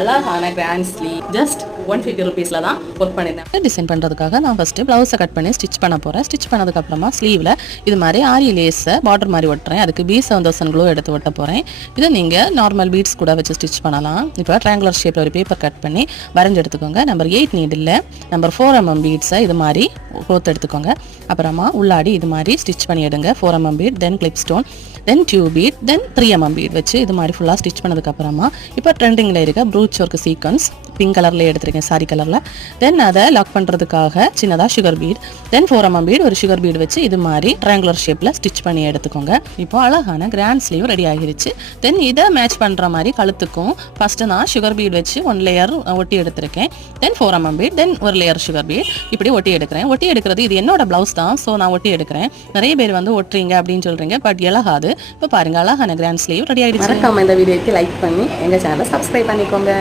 அழகான grand sleeve just 150 rupeesல தான் work பண்ணிருந்தேன். டிசைன் பண்ணுறதுக்காக நான் ஃபஸ்ட்டு ப்ளவுஸை கட் பண்ணி ஸ்டிச் பண்ண போகிறேன். ஸ்டிச் பண்ணதுக்கப்புறமா ஸ்லீவில் இது மாதிரி ஆரி லேஸை பார்டர் மாதிரி ஒட்டுறேன். அதுக்கு B7000 க்ளூ எடுத்து ஒட்ட போகிறேன். இதை நீங்கள் நார்மல் பீட்ஸ் கூட வச்சு ஸ்டிச் பண்ணலாம். இப்போ ட்ரையாங்குலர் ஷேப்பில் ஒரு பேப்பர் கட் பண்ணி வரைஞ்சி எடுத்துக்கோங்க. நம்பர் 8 நீடில் நம்பர் 4 mm பீட்ஸை இது மாதிரி கோத்து எடுத்துக்கோங்க. அப்புறமா உள்ளாடி இது மாதிரி ஸ்டிச் பண்ணி எடுங்க. 4 mm பீட், தென் கிளிப் ஸ்டோன், தென் டியூப் பீட், தென் 3 mm பீட் வச்சு இது மாதிரி ஃபுல்லாக ஸ்டிச் பண்ணதுக்கப்புறமா இப்போ ட்ரெண்டிங்கில் இருக்க ப்ரூச் ஒர்க் சீக்வன்ஸ் பிங்க் கலரில் எடுத்துருக்கேன், சாரி கலரில். தென் அதை லாக் பண்ணுறதுக்காக சின்னதாக சுகர் பீட், தென் 4 mm பீட், ஒரு சுகர் பீட் வச்சு இது மாதிரி ட்ரையாங்குலர் ஷேப்பில் ஸ்டிச் பண்ணி எடுத்துக்கோங்க. இப்போ அழகான கிராண்ட் ஸ்லீவ் ரெடி ஆகிருச்சு. தென் இதை மேட்ச் பண்ணுற மாதிரி கழுத்துக்கும் ஃபஸ்ட்டு நான் சுகர் பீட் வச்சு 1 லேயர் ஒட்டி எடுத்திருக்கேன். தென் 4 mm பீட், தென் ஒரு லேயர் சுகர் பீட் இப்படி ஒட்டி எடுக்கிறேன். ஒட்டி எடுக்கிறது இது என்னோட ப்ளவுஸ் தான், ஸோ நான் ஒட்டி எடுக்கிறேன். நிறைய பேர் வந்து ஒட்டுறீங்க அப்படின்னு சொல்கிறீங்க, பட் இலகாது. இப்போ பாருங்கள், அழகான கிராண்ட் ஸ்லீவ் ரெடி ஆகிடுச்சு. மறக்காம இந்த வீடியோக்கு லைக் பண்ணி எங்கள் சேனலை சப்ஸ்கிரைப் பண்ணிக்கோங்க.